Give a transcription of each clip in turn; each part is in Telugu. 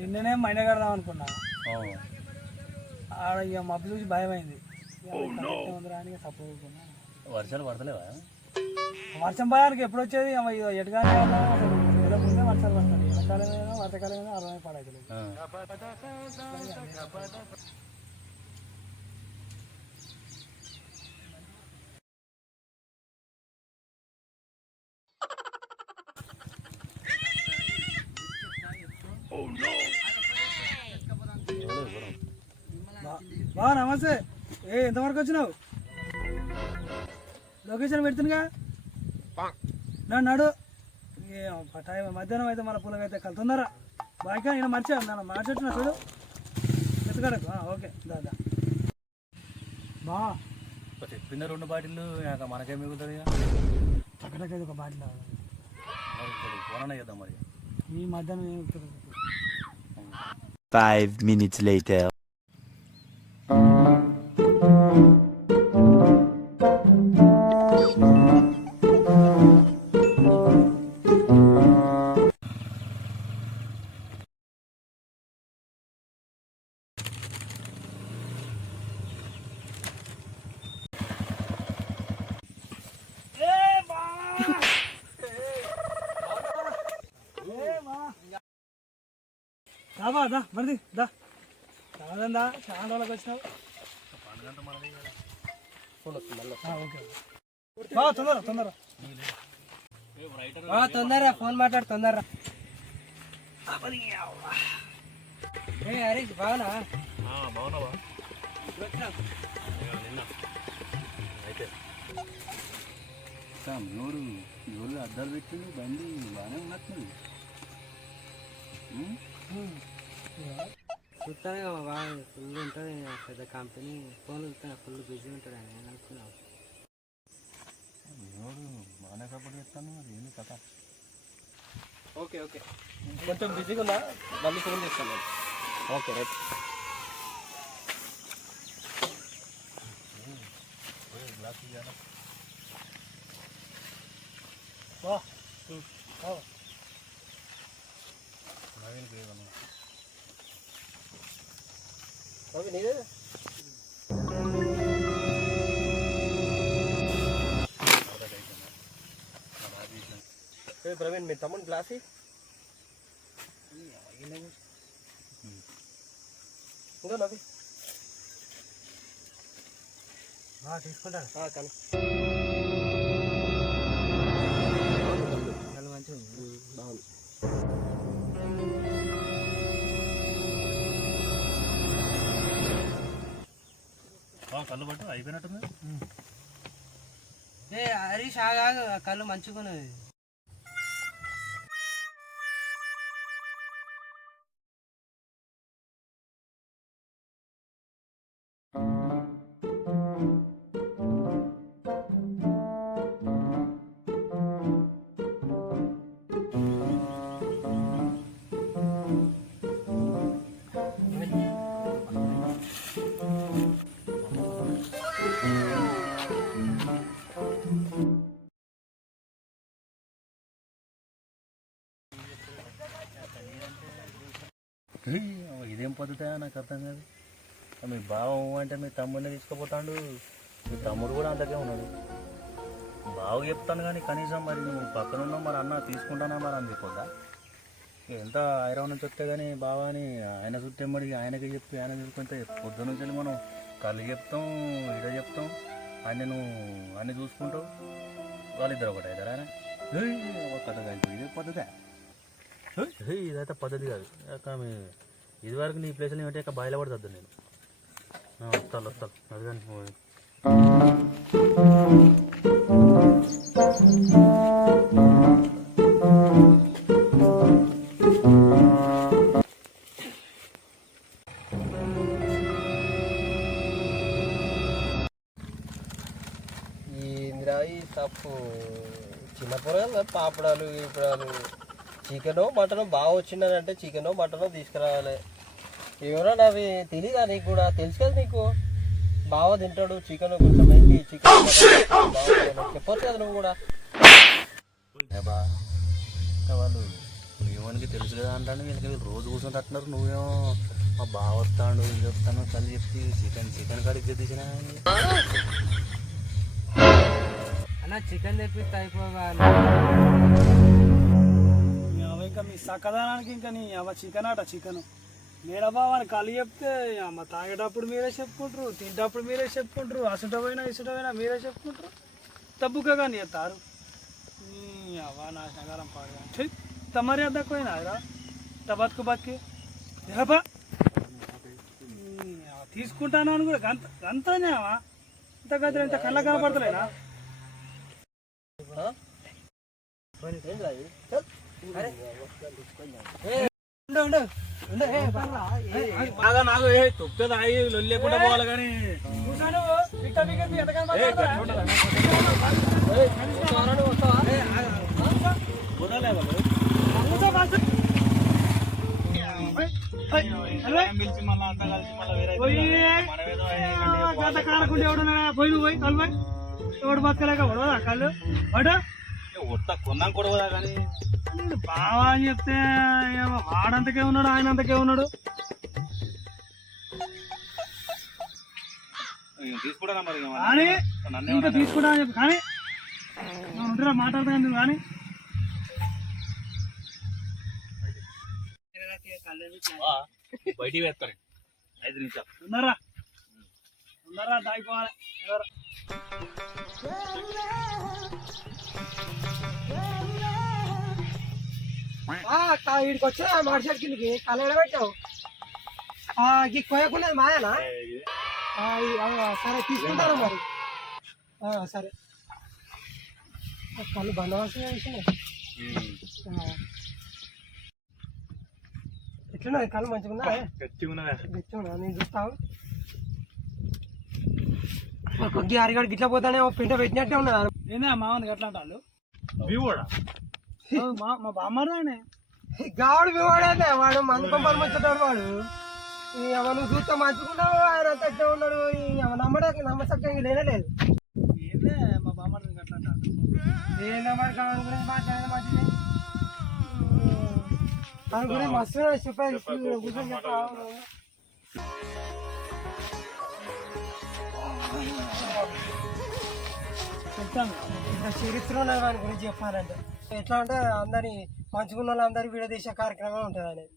నిన్ననే మైండ్ కడదాం అనుకున్నా. ఆడ ఇక మబ్బు చూసి భయం అయింది. వర్షాలు పడతలేవా? వర్షం భయానికి ఎప్పుడు వచ్చేది ఎటుగానే ముందే వర్షాలు పడతాయి. ఎండాకాలమైనా వర్షాకాలమైనా అర్థమై పడలేదు. బా నమస్తే. ఎంతవరకు వచ్చినావు? లొకేషన్ పెడుతుందిగా నడు. టైం మధ్యాహ్నం అయితే మన పొలం అయితే కలుతుందరా బాగా. నేను మార్చేస్తున్నా చూడు ఎత్తుకడకు. ఓకే దాదా బా చెప్పిందా 2 బాటిల్లు మనకేం మిగులుతుంది? అక్కడికైతే ఒక బాటిల్ ఫోన్ చేద్దాం మరి. ఈ మధ్యాహ్నం 5 minutes later. దా మరిది దా కాదందా చాలా రోజులకు వచ్చినావు. ఓకే తొందరగా ఫోన్ మాట్లాడు తొందరగా. హరీష్ బాగున్నా? బాగున్నావా? అయితే ఎవరు అద్దాలు పెట్టింది బండి బాగానే ఉన్నట్టు. చూస్తానే బాగా ఫుల్ ఉంటుంది. పెద్ద కంపెనీ ఫోన్ ఫుల్ బిజీ ఉంటాడు అని నేను అనుకున్నాను. బాగానే సపోర్ట్ చేస్తాను. మరి ఏంది కథ? ఓకే కొంచెం బిజీగా ఉన్నా, మళ్ళీ ఫోన్ చేస్తాను. Okay right. గ్లాస్ ఇవ్వాలా? నవీన్కి ఏదన్నా ఓకే నీదే. ప్రవీణ్ మీ తమ్ముని గ్లాస్ ఇంకా నవి తీసుకుంటాను కానీ మంచిగా బాగుంది. కళ్ళు పట్టు అయిపోయినట్టుంది. హరీష్ ఆగా కళ్ళు మంచిగా. ఇదేం పద్ధతి నాకు అర్థం కాదు. మీ బావ అంటే మీ తమ్ముడిని తీసుకుపోతాడు. మీ తమ్ముడు కూడా అంతకే ఉన్నాడు. బావ చెప్తాను కానీ కనీసం మరి నువ్వు పక్కన ఉన్నావు. మరి అన్న తీసుకుంటానా మరి అని చెప్పొద్దా? ఎంత ఐరవ్ నుంచి వస్తే కానీ బావ అని ఆయన చుట్టెమ్మడి ఆయనకి చెప్పి ఆయన చూసుకుంటే పొద్దు నుంచి మనం కళ్ళు చెప్తాం, ఇడ చెప్తాం. ఆయన నువ్వు అన్నీ చూసుకుంటావు. వాళ్ళిద్దరు ఒకటి అవుతారా? కథ కాదు. ఇదే పద్ధతే? ఇదైతే పద్ధతి కాదు. ఇదివరకు నీ ప్లేస్లో ఏమంటే బాయిలో పడుతుంది. నేను వస్తాను అది కానీ ఈ తప్పు చిన్న పొరలు పాపడాలు గీపడాలు చికెనో మటనో బాగా వచ్చిందంటే చికెనో మటనో తీసుకురావాలి. ఎవరో అవి తెలీదా నీకు? కూడా తెలుసు కదా నీకు. బాగా తింటాడు చికెన్, కొంచెం మంచి చికెన్ చెప్పొచ్చు కదా నువ్వు కూడా. వాళ్ళు ఏమనికి తెలుసు కదా అంటాను. వీళ్ళకి రోజు కూర్చొని తట్టున్నారు. నువ్వేమో మా బావ వస్తాడు ఇది చెప్తాను కళ్ళు చెప్తే చికెన్ కాడికి తెచ్చినా అన్న చికెన్ తెప్పిస్తే అయిపోగా. ఇంకా మీ సక్కదానానికి ఇంకా నీ అవ చికెన్ అట చికెన్ మేడబావాని కళ్ళు చెప్తే అమ్మ తాగేటప్పుడు మీరే చెప్పుకుంటారు, తింటప్పుడు మీరే చెప్పుకుంటారు, అసుటపోయినా ఇసుటపోయినా మీరే చెప్పుకుంటారు. తప్పుగా కానీ చెప్తారు. అవ నాశనకాలం పాడు తమరి అద్దకపోయినా రా బతుకు బతికి దేపా తీసుకుంటాను అని కూడా గంతనే అవ ఇంత గదిలో ఇంత కళ్ళ కనపడతలేనా. బాగా నాకు తొక్కది ఆగి లొల్లి లేకుండా పోవాలి కానీ కారకుండా ఎవడన్నా పోయి నువ్వు పోయి కళ్ళు పోయి ఎవడు బతకలేక పడవదా కళ్ళు పడు కొన్నాం కూడా కానీ బావా అని చెప్తే వాడంతకే ఉన్నాడు ఆయన అంతకే ఉన్నాడు. తీసుకుంటా మరి కానీ ఇంకా తీసుకుంటా అని చెప్పి కానీ ఉంటారా మాట్లాడతా నువ్వు కానీ బయటికి వేస్తాను 5 నిమిషాలు ఉన్నారా ఉన్నారా దాయిపోవాలి వీడికి వచ్చిన మార్షల్ కిందకి కలర్ పెట్టావు కోయకున్నది మాయనా. సరే తీసుకుంటాను మరి. సరే కళ్ళు బందవలసిన విషయం ఎట్లున్నది కళ్ళు మంచిగా గచ్చిగా నేను చూస్తావు. కొద్ది అరిగాడు గిట్ల పోతానే పింట పెట్టినట్టే ఉన్నది. ఏందా మామని ఎట్లా అంటారు మా బామ్మారు గావుడు వివాడే వాడు మందు పంపలు ముచ్చేటాడు వాడు. నువ్వు చూస్తే మంచుకున్నావు ఆయన తట్టే ఉన్నాడు. నమ్మసక్యంగా లేనలేదు. ఏందే మా బామ్మారు ఎట్లా అంటారు ఏందో మరి కాని గురించి మాట్లాడే మంచిది. దాని గురించి మస్తు చెప్పారు కూర్చొని చెప్తాను. చెప్తాను చరిత్ర ఉన్నది వాని గురించి చెప్పాలంటే ఎట్లా అంటే అందరి మంచుకున్న వాళ్ళు అందరి విడదీసే కార్యక్రమం ఉంటుంది అనేది.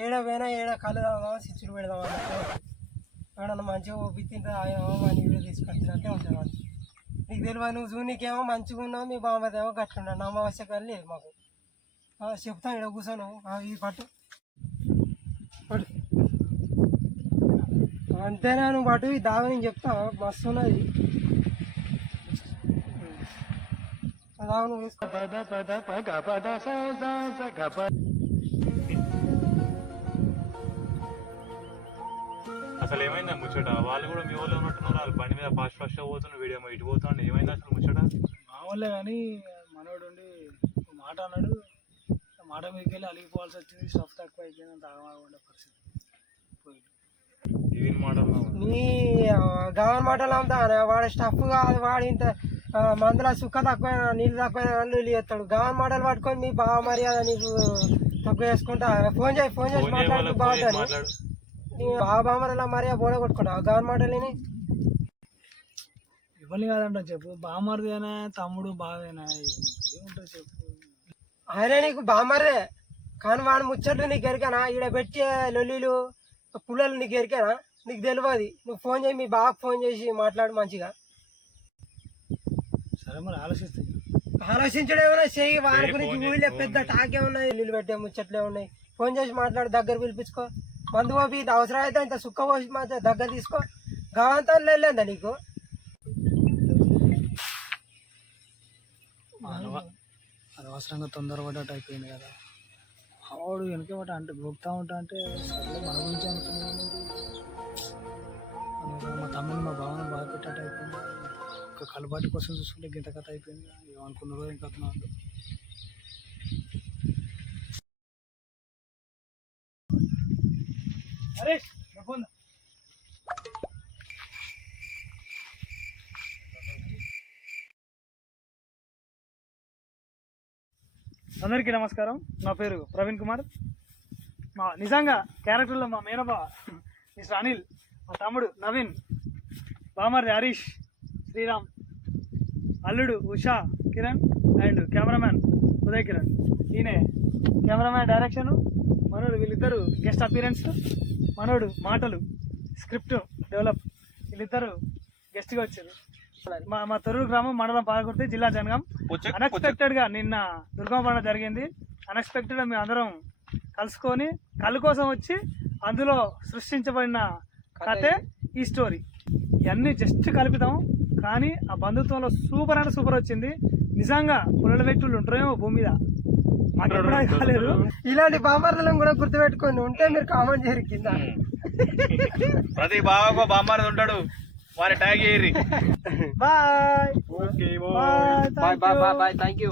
ఏడ పోయినా ఏడ కళ్ళు తాగుదామా సిచ్చులు పెడదామా ఏడన్నా మంచిగా ఓపిత్తింటే వాడిని వీడియో తీసుకొచ్చినట్టే ఉంటుంది వాళ్ళు. నీకు తెలియదు నువ్వు చూనీకేమో మంచిగా ఉన్నావు మీ బామ్మదేమో గట్లున్నాడు. నా ఆవశ్యకాలు లేదు మాకు. చెప్తాను ఇక్కడ కూర్చోను ఇది పట్టు పట్టు అంతేనా నువ్వు పట్టు ఈ దావ నేను చెప్తా మస్తు ఉన్నది. దావ నువ్వు వేసుకో. అసలు ఏమైందా ముచ్చట? వాళ్ళు కూడా మీ వాళ్ళు ఉన్నట్టున్నారు. వాళ్ళు బండి మీద ఫాస్ట్ పోతున్నారు, వీడియో ఇటు పోతాడు. ఏమైంది అసలు ముచ్చట? మా వాళ్ళే కానీ మనోడు ఉండి మాట అన్నాడు. మాట మీదకి వెళ్ళి అలిగిపోవాల్సి వచ్చింది. స్టఫ్ తక్కువ అయిపోయింది. అంత ఆగమాగ పరిస్థితి పోయింది. ఇవి మాటలు నీ గవర్నమెంట్ మాటలు అంతా వాడు స్టఫ్ కాదు. వాడు ఇంత మందుల సుక్క తక్కువ నీళ్ళు తక్కువ నీళ్ళు చేస్తాడు. గవర్నమెంట్ మాటలు పట్టుకొని మీ బాగా మర్యాద నీకు తక్కువ చేసుకుంటా. ఫోన్ చేసి మాట్లాడుతూ బాగుంటుంది. నీ బాగా మరి మర్యాద బోడ కొట్టుకుంటావు గవర్నమెంట్ మాటలేని. ఇవ్వాలి కాదంట చెప్పు. బామ్మరిదేనా తమ్ముడు బావేనా ఏముంటుంది చెప్పు. ఆయన నీకు బామ్మరే కానీ వాడు ముచ్చట్లు నీకు ఎరికానా? ఈడ పెట్టే లొల్లీలు పుల్లలు నీకు ఎరికానా? నీకు తెలియదు. నువ్వు ఫోన్ చేయి మీ బాగా ఫోన్ చేసి మాట్లాడు మంచిగా. సరే మరి ఆలోచిస్తుంది. ఆలోచించడం ఏమైనా చెయ్యి. వాడి గురించి ఊళ్ళో పెద్ద టాకే ఉన్నాయి. నీళ్ళు పెట్టే ముచ్చట్లే ఉన్నాయి. ఫోన్ చేసి మాట్లాడు. దగ్గర పిలిపించుకో. మందు పోపి అవసరం అయితే ఇంత సుక్క పోసి మాత్రం దగ్గర తీసుకో. గవంతా వెళ్ళందా నీకు? అనవసరంగా తొందరపడ్డట్టు అయిపోయింది కదా. ఆవాడు వెనక ఒకటి అంటే గోపుతా ఉంటా అంటే సరే మన గురించి అనుకున్నాను. మా తమ్ముని మా భావన బాధ పెట్టట్టు అయిపోయింది. ఒక కలబాటి కోసం చూసుకుంటే గింత కథ అయిపోయింది. ఏమనుకున్నారో ఇంకా అతను అరే అందరికీ నమస్కారం. నా పేరు ప్రవీణ్ కుమార్. మా నిజంగా క్యారెక్టర్లో మా మేనబా మిస్టర్ అనిల్, మా తమ్ముడు నవీన్, బామర్ది హరీష్, శ్రీరామ్, అల్లుడు ఉషా కిరణ్ అండ్ కెమెరామ్యాన్ ఉదయ్ కిరణ్. ఈయన కెమెరామ్యాన్ డైరెక్షన్, మనోడు వీళ్ళిద్దరు గెస్ట్ అపీరెన్స్, మనోడు మాటలు స్క్రిప్ట్ డెవలప్, వీళ్ళిద్దరు గెస్ట్గా వచ్చారు. మా తొర్రూరు గ్రామం, మండలం పాలకుర్తి, జిల్లా జనగాం. అన్ఎక్స్పెక్టెడ్ గా నిన్న దుర్గమ్మ పండుగ జరిగింది. అన్ఎక్స్పెక్టెడ్ గా మేము అందరం కలుసుకొని కళ్ళు కోసం వచ్చి అందులో సృష్టించబడిన కథే ఈ స్టోరీ. ఇవన్నీ జస్ట్ కలుపుతాం, కానీ ఆ బంధుత్వంలో సూపర్ అంటే సూపర్ వచ్చింది. నిజంగా పుల్లల వ్యక్తులు ఉంటారేమో భూమి మీద, మాకు ఎప్పుడూ కాలేదు. ఇలాంటి బాంబర్లను కూడా గుర్తుపెట్టుకొని ఉంటే మీరు కామెంట్ చేయరు కింద. ప్రతి బావకు బామ్మారు ఉంటాడు, వారి ట్యాగ్ చేయరి. Bye okay bye bye bye bye bye thank you.